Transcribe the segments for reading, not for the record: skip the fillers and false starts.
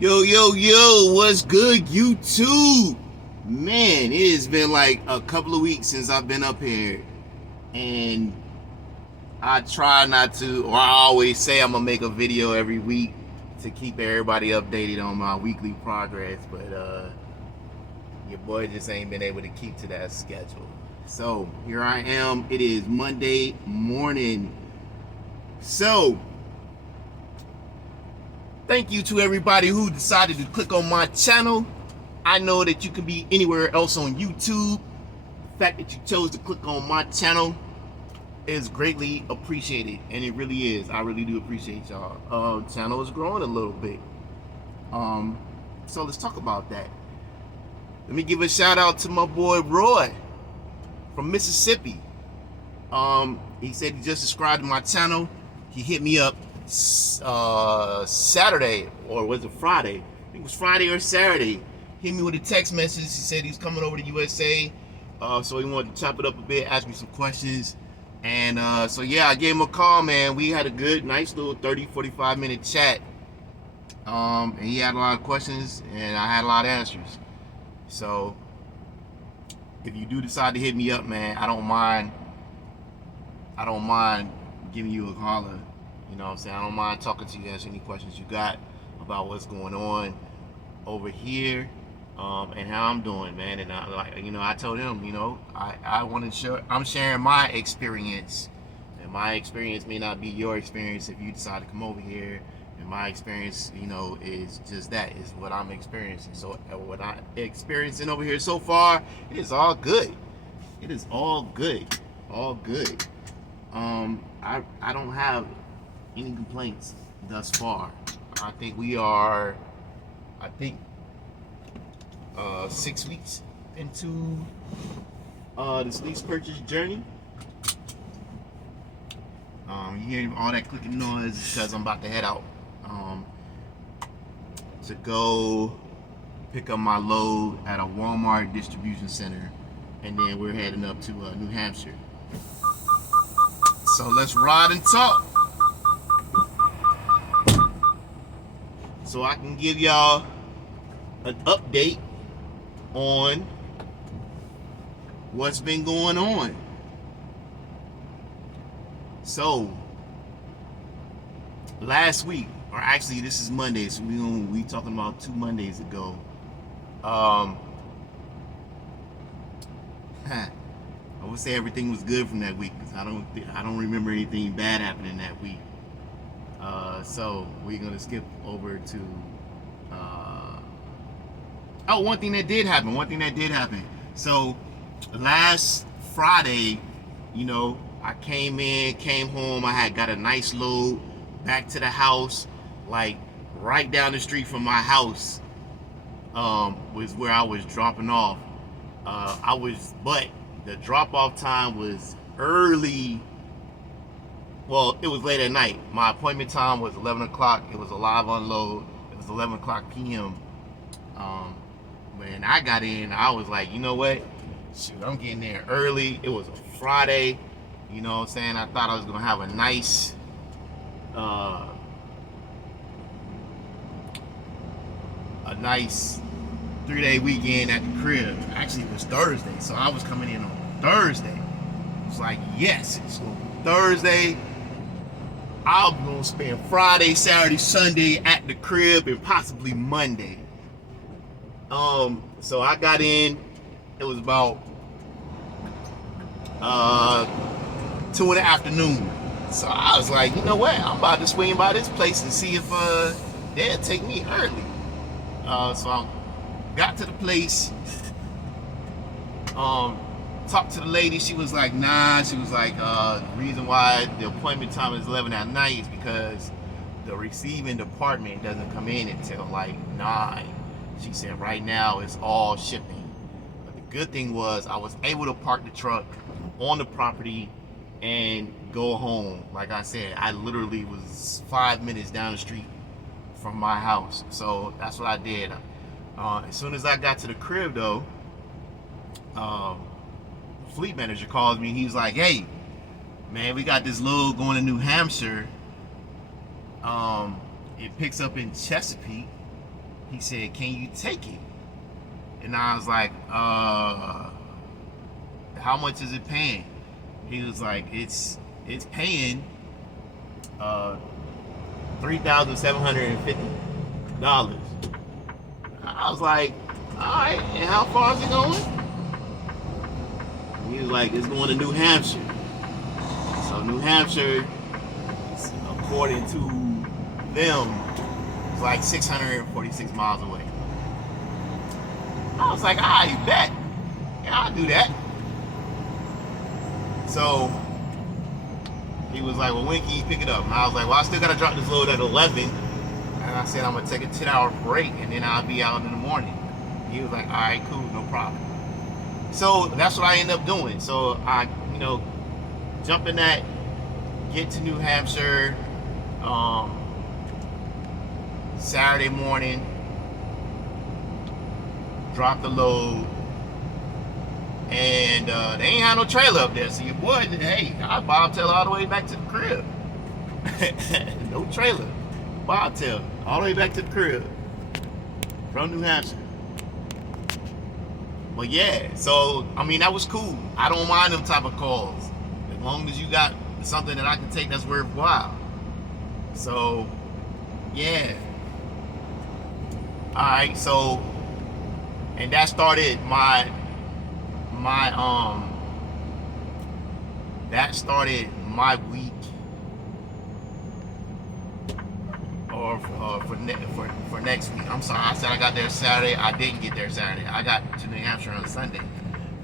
Yo, what's good, YouTube? Man, it has been like a couple of weeks since I've been up here, and I try not to, or I always say I'm gonna make a video every week to keep everybody updated on my weekly progress, but your boy just ain't been able to keep to that schedule. So here I am. It is Monday morning. So thank you to everybody who decided to click on my channel. I know that you can be anywhere else on YouTube. The fact that you chose to click on my channel is greatly appreciated, and it really is. I really do appreciate y'all. Channel is growing a little bit. So let's talk about that. Let me give a shout out to my boy Roy from Mississippi. He said he just subscribed to my channel. He hit me up Saturday, or was it Friday? I think it was Friday or Saturday. Hit me with a text message. He said he's coming over to USA, so he wanted to chop it up a bit, ask me some questions. And so yeah, I gave him a call, man. We had a good, nice little 30-45 minute chat. And he had a lot of questions, and I had a lot of answers. So if you do decide to hit me up, man, I don't mind giving you a holler. You know what I'm saying? I don't mind talking to you, answer any questions you got about what's going on over here, and how I'm doing, man. And I told him, I want to share. I'm sharing my experience, and my experience may not be your experience if you decide to come over here. And my experience, is just that, is what I'm experiencing. So what I'm experiencing over here so far, it is all good. It is all good, all good. I don't have any complaints thus far. I think we are, 6 weeks into this lease purchase journey. You hear all that clicking noise because I'm about to head out to go pick up my load at a Walmart distribution center, and then we're heading up to New Hampshire. So let's ride and talk, so I can give y'all an update on what's been going on. So last week, or actually this is Monday, so we talking about 2 Mondays ago. I would say everything was good from that week, because I don't remember anything bad happening that week. So we're gonna skip over to one thing that did happen. So last Friday, I came home. I got a nice load back to the house, like right down the street from my house. Was where I was dropping off. But the drop-off time was early. Well, it was late at night. My appointment time was 11 o'clock. It was a live unload. It was 11 o'clock p.m. When I got in, I was like, you know what? Shoot, I'm getting there early. It was a Friday. You know what I'm saying? I thought I was going to have a nice nice 3-day weekend at the crib. Actually, it was Thursday, so I was coming in on Thursday. It was like, yes, it's Thursday. I'm gonna spend Friday, Saturday, Sunday at the crib, and possibly Monday. So I got in. It was about 2 in the afternoon. So I was like, you know what? I'm about to swing by this place and see if they'll take me early. So I got to the place. Talked to the lady. She was like, nah. She was like, the reason why the appointment time is 11 at night is because the receiving department doesn't come in until like 9. She said right now it's all shipping. But the good thing was I was able to park the truck on the property and go home. Like I said, I literally was 5 minutes down the street from my house. So that's what I did. As soon as I got to the crib though, fleet manager calls me. He's like, hey man, we got this load going to New Hampshire. It picks up in Chesapeake, He said, "Can you take it?" And I was like, how much is it paying? He was like, it's paying $3,750. I was like, all right, and how far is it going? He was like, it's going to New Hampshire. So New Hampshire, according to them, is like 646 miles away. I was like, you bet. Yeah, I'll do that. So he was like, well, when can you pick it up? And I was like, well, I still got to drop this load at 11. And I said, I'm going to take a 10-hour break, and then I'll be out in the morning. He was like, all right, cool, no problem. So that's what I ended up doing. So I, jump in that, get to New Hampshire Saturday morning, drop the load, and they ain't had no trailer up there. So your boy, hey, I bobtail all the way back to the crib. No trailer, bobtail all the way back to the crib from New Hampshire. But yeah, so I mean that was cool. I don't mind them type of calls as long as you got something that I can take that's worthwhile. So yeah. All right, so and that started my week, or for next week. I'm sorry, I said I got there Saturday. I didn't get there Saturday. I got to New Hampshire on Sunday.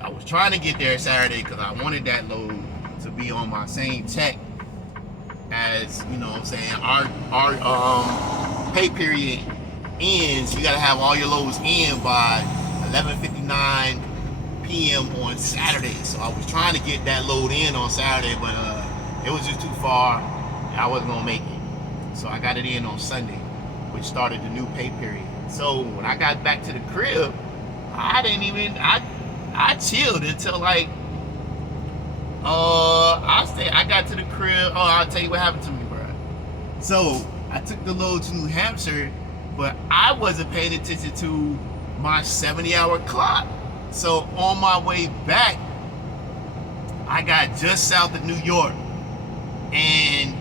I was trying to get there Saturday because I wanted that load to be on my same check as, what I'm saying, our pay period ends. You gotta have all your loads in by 11:59 p.m. on Saturday. So I was trying to get that load in on Saturday, but it was just too far. I wasn't gonna make it. So I got it in on Sunday, which started the new pay period. So when I got back to the crib, I chilled until like I got to the crib. Oh, I'll tell you what happened to me, bro. So I took the load to New Hampshire, but I wasn't paying attention to my 70-hour clock. So on my way back, I got just south of New York, and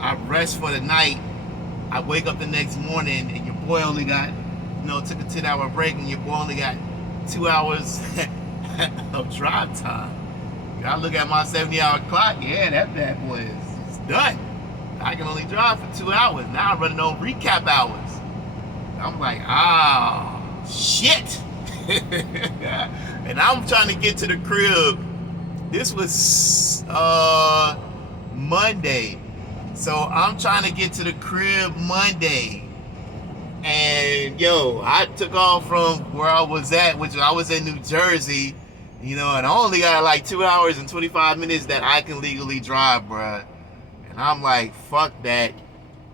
I rest for the night. I wake up the next morning, and your boy only got, took a 10-hour break, and your boy only got 2 hours of drive time. I look at my 70-hour clock. Yeah, that bad boy is done. I can only drive for 2 hours. Now I'm running on recap hours. I'm like, shit. And I'm trying to get to the crib. This was Monday. So I'm trying to get to the crib Monday. And I took off from where I was at, which I was in New Jersey, and I only got like 2 hours and 25 minutes that I can legally drive, bruh. And I'm like, fuck that.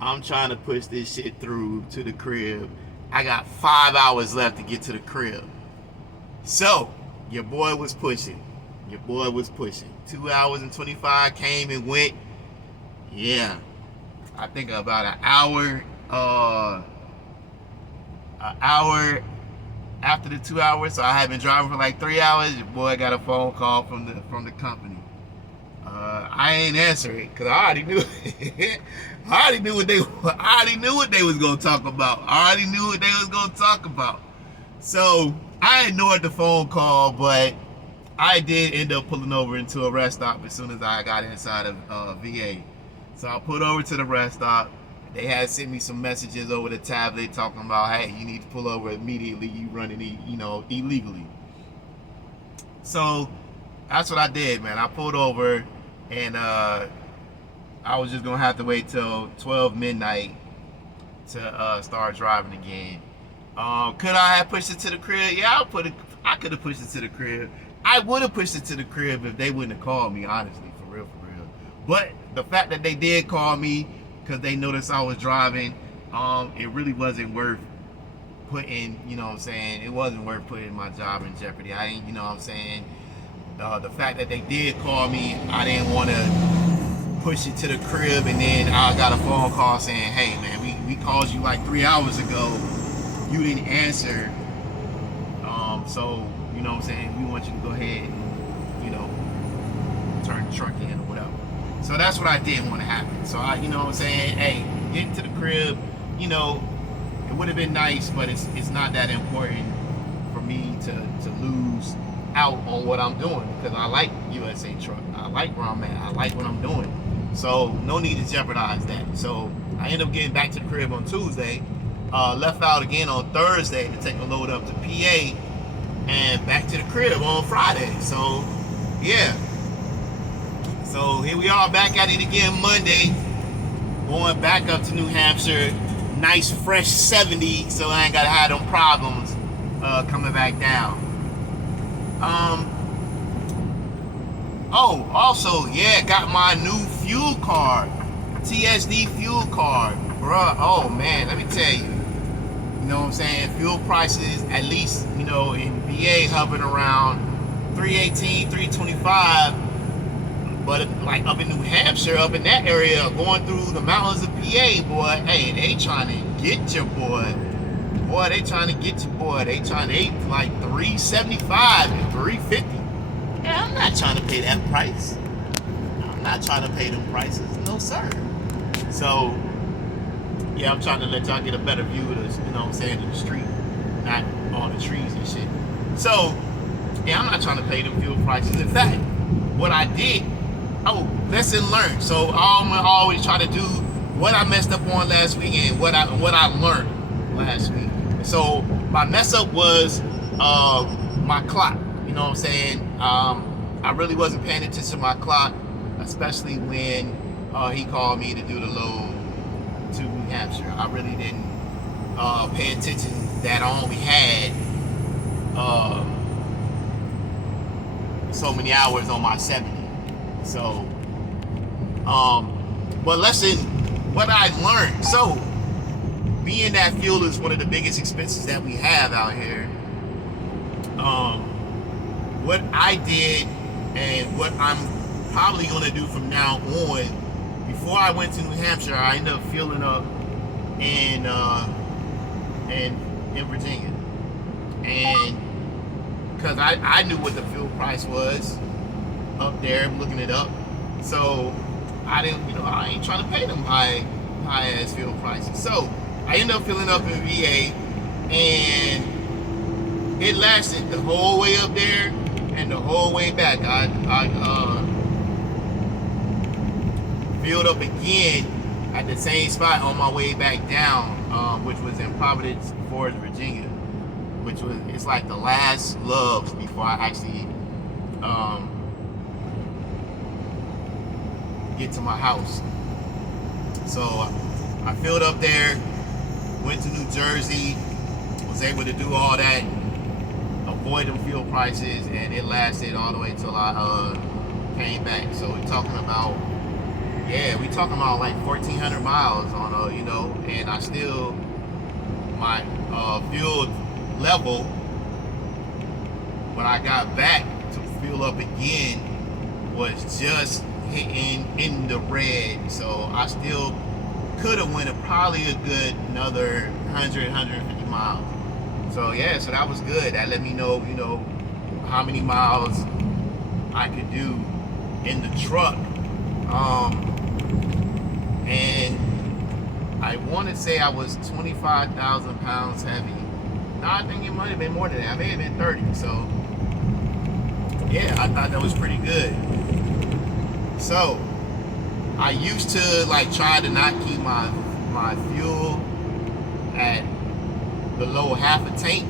I'm trying to push this shit through to the crib. I got 5 hours left to get to the crib. So, your boy was pushing. 2 hours and 25 came and went. Yeah. I think about an hour after the 2 hours, so I had been driving for like 3 hours. Your boy got a phone call from the company. I ain't answering because I already knew. I already knew what they was gonna talk about. So I ignored the phone call, but I did end up pulling over into a rest stop as soon as I got inside of VA. So I pulled over to the rest stop. They had sent me some messages over the tablet talking about, hey, you need to pull over immediately. You running, illegally. So that's what I did, man. I pulled over, and I was just gonna have to wait till 12 midnight to start driving again. Could I have pushed it to the crib? Yeah, I could have pushed it to the crib. I would have pushed it to the crib if they wouldn't have called me, honestly, for real. But the fact that they did call me because they noticed I was driving, it really wasn't worth putting, it wasn't worth putting my job in jeopardy. I didn't, the fact that they did call me, I didn't want to push it to the crib and then I got a phone call saying, hey man, we we called you like 3 hours ago. You didn't answer. So, you know what I'm saying? We want you to go ahead and, you know, turn the truck in or whatever. So that's what I didn't want to happen. So I, you know what I'm saying? Hey, getting to the crib, you know, it would have been nice, but it's not that important for me to lose out on what I'm doing, because I like USA Truck. I like where I'm at. I like what I'm doing. So no need to jeopardize that. So I ended up getting back to the crib on Tuesday. Left out again on Thursday to take a load up to PA, and back to the crib on Friday. So yeah. So here we are back at it again Monday. Going back up to New Hampshire. Nice fresh 70, so I ain't gotta have them problems coming back down. Oh, also, yeah, got my new fuel card. TSD fuel card. Bruh, oh man, let me tell you. You know what I'm saying? Fuel prices, at least, you know, in VA hovering around 318, 325. But like up in New Hampshire, up in that area, going through the mountains of PA, boy, hey, they trying to get you, boy. Boy, they trying to get you, boy. They like 375 and 350. Yeah, I'm not trying to pay that price. I'm not trying to pay them prices, no sir. So, yeah, I'm trying to let y'all get a better view of this, you know what I'm saying, of the street, not all the trees and shit. So, yeah, I'm not trying to pay them fuel prices. In fact, what I did, lesson learned. So I'm gonna always try to do what I messed up on last week and what I learned last week. So my mess up was my clock. You know what I'm saying? I really wasn't paying attention to my clock, especially when he called me to do the load to New Hampshire. I really didn't pay attention that I only had so many hours on my 70. So, but lesson, what I learned. So, being that fuel is one of the biggest expenses that we have out here. What I did and what I'm probably gonna do from now on. Before I went to New Hampshire, I ended up fueling up in Virginia, and because I knew what the fuel price was up there, looking it up. So I didn't, you know, I ain't trying to pay them high ass fuel prices. So I ended up filling up in VA, and it lasted the whole way up there and the whole way back. I filled up again at the same spot on my way back down, which was in Providence Forest, Virginia, which was, it's like the last love before I actually get to my house. So I filled up there, went to New Jersey, was able to do all that, avoid them fuel prices, and it lasted all the way till I came back. So we're talking about, yeah, we talking about like 1,400 miles on you know, and I still, my fuel level when I got back to fuel up again was just hitting in the red. So I still could have went probably a good another 150 miles. So yeah, so that was good. That let me know, you know, how many miles I could do in the truck. And I want to say I was 25,000 pounds heavy. No, I think it might have been more than that. I may have been 30. So yeah, I thought that was pretty good. So I used to like try to not keep my fuel at below half a tank,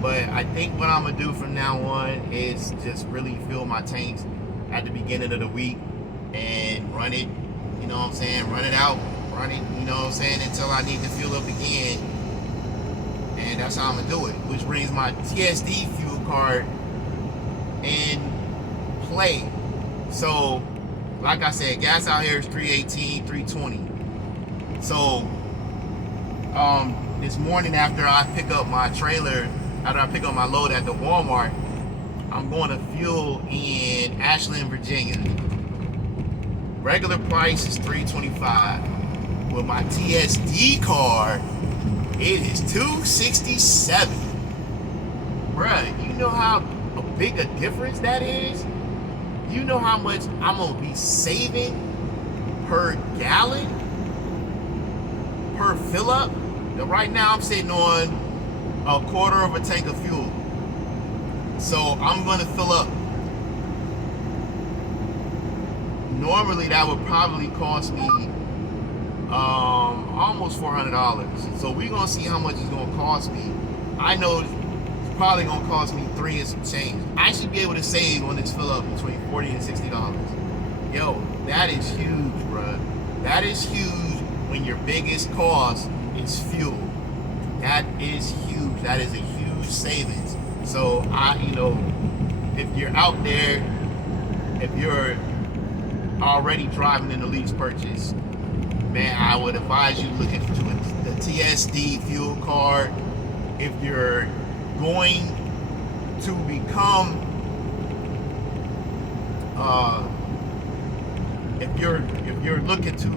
but I think what I'm gonna do from now on is just really fill my tanks at the beginning of the week and run it, you know what I'm saying, run it out, run it, you know what I'm saying, until I need to fuel up again. And that's how I'm gonna do it, which brings my TSD fuel card in play. So like I said, gas out here is 318, 320. So this morning after I pick up my trailer, after I pick up my load at the Walmart, I'm going to fuel in Ashland, Virginia. Regular price is $3.25. with my TSD card, it is $267. Bruh, you know how big a difference that is? You know how much I'm gonna be saving per gallon, per fill up? Right now I'm sitting on a quarter of a tank of fuel. So I'm gonna fill up. Normally that would probably cost me almost $400. So we're gonna see how much it's gonna cost me. I know it's probably gonna cost me $3 and some change. I should be able to save on this fill up between $40 and $60. Yo, that is huge, bruh. That is huge when your biggest cost is fuel. That is huge. That is a huge savings. So if you're out there, if you're already driving in the lease purchase, man, I would advise you looking for the TSD fuel card. If you're going to become, if you're looking to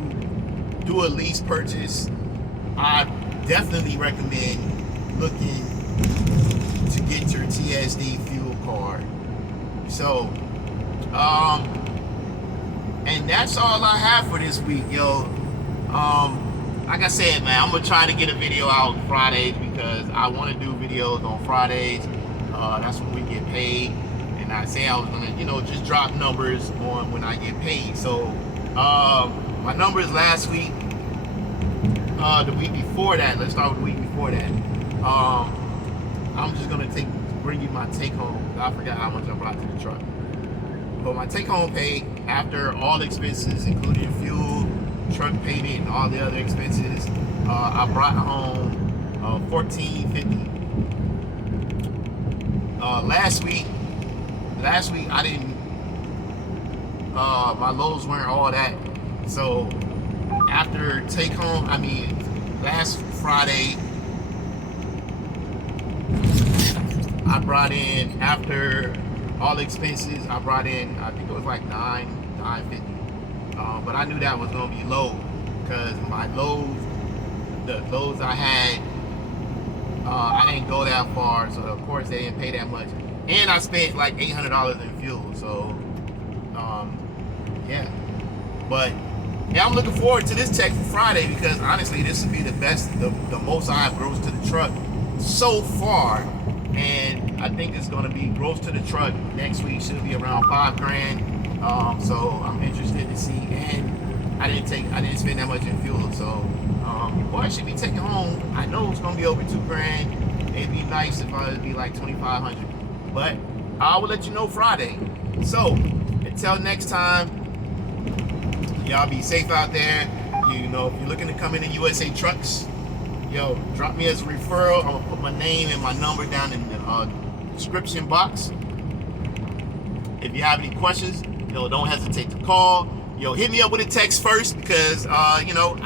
do a lease purchase, I definitely recommend looking to get your TSD fuel card. So, and that's all I have for this week, yo. Like I said, man, I'm gonna try to get a video out Fridays because I want to do videos on Fridays. That's when we get paid, and I say I was gonna, just drop numbers on when I get paid. So, my numbers last week, the week before that. Let's start with the week before that. I'm just gonna bring you my take home. I forgot how much I brought to the truck, but my take home pay after all expenses, including fuel, truck payment, and all the other expenses, I brought home $14.50. Last week I didn't. My loads weren't all that. So after take home, last Friday, I brought in, after all expenses, I brought in, I think it was like $9.50. But I knew that was gonna be low because my loads, the loads I had, I didn't go that far, so of course they didn't pay that much. And I spent like $800 in fuel, so yeah. But yeah, I'm looking forward to this check for Friday because honestly, this would be the best, the most I've grossed to the truck so far. And I think it's gonna be gross to the truck next week should be around $5,000. So I'm interested to see, and I didn't spend that much in fuel, so boy, I should be taking home. I know it's gonna be over $2,000. It'd be nice if it'd be like $2,500, but I will let you know Friday. So until next time, y'all be safe out there. If you're looking to come into USA Trucks, yo, drop me as a referral. I'm gonna put my name and my number down in the description box. If you have any questions, don't hesitate to call. Hit me up with a text first because I don't, if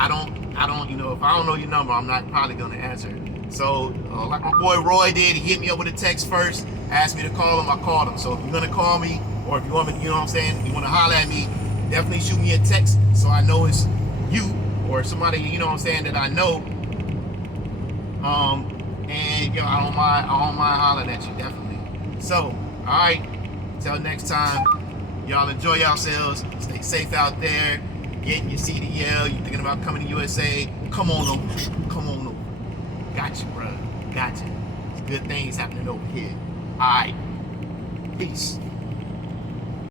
I don't know your number, I'm not probably gonna answer. So like my boy Roy did, he hit me up with a text first, asked me to call him, I called him. So if you're gonna call me, or if you want me, you want to holler at me, definitely shoot me a text so I know it's you or somebody, that I know. And I don't mind hollering at you, definitely. So, alright, till next time, y'all enjoy yourselves, stay safe out there, getting your CDL, you're thinking about coming to USA, come on over. Got you, bro, got you. There's good things happening over here. Alright, peace.